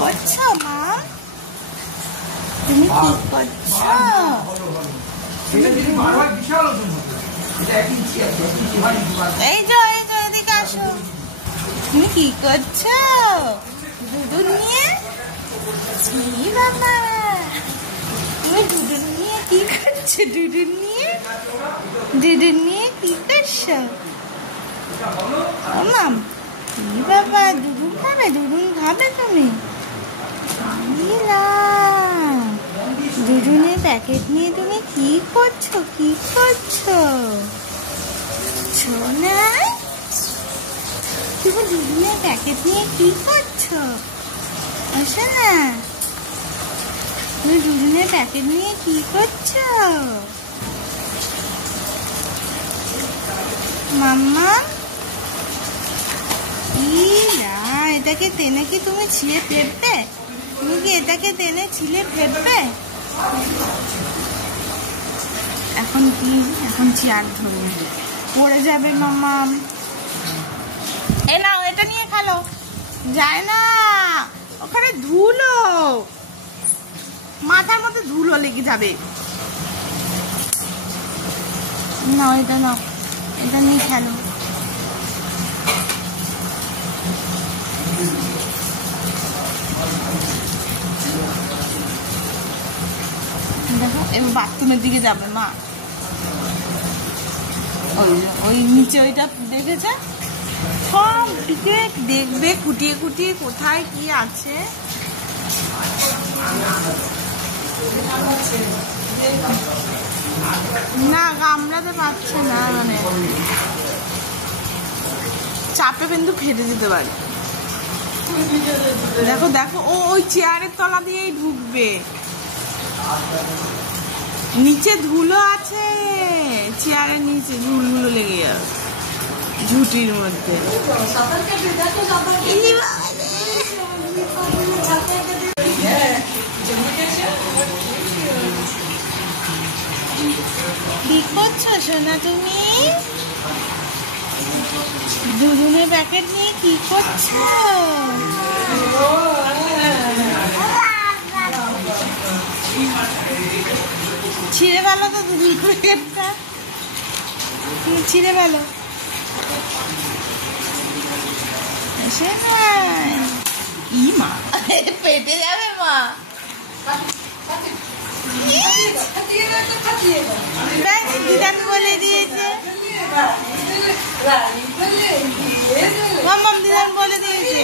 করছো মা? তুমি কি করছো? এই যে এদিকে আসো। তুমি কি করছো? দুধ নিয়ে বাবা, তুমি দুধ নিয়ে কি করছো? দুধ নিয়ে কি করছো? ও মাম, কি বাবা, দুধ খাবে তুমি? দুধুনের প্যাকেট নিয়ে তুমি কি করছো? সোনা, তুমি দুধুনের প্যাকেট নিয়ে কি করছো? আসো না, তুমি দুধুনের প্যাকেট নিয়ে কি করছো? মাম্মা, এটাকে টেনে কি তুমি ছিলে ফেলবে? তুমি কি এটাকে টেনে ছিলে ফেলবে? এখন চেয়ার ধরবে, পড়ে যাবে মাম্মা। নাও, এটা নিয়ে খেলো। যায় না, ওখানে ধুলো, মাথার মধ্যে ধুলো লেগে যাবে। নাও, এটা নিয়ে খেলো। দেখো, এবার বাথরুমের দিকে যাবে মা। ওই নিচে ওইটা দেখেছে, সব দিকে দেখবে, খুঁটিয়ে কোথায় কি আছে। না, কামড়াতে পারছে না, মানে চাপে কিন্তু ফেটে যেতে পারে। দেখো, ওই চেয়ারের তলা দিয়েই ঢুকবে। নিচে ধুলো আছে, চেয়ারের নিচে ধুলো লেগে যাবে ঝুটির মধ্যে। কি করছো সোনা তুমি? দুধুনের প্যাকেট নিয়ে কি করছো? ছিঁড়ে ফেলো তো দুধুর প্যাকেটটা, ছিঁড়ে ফেলো। ই মা, পেটে যাবে মা। দিদান বলে দিয়েছে, মাম্মাম দিদান বলে দিয়েছে।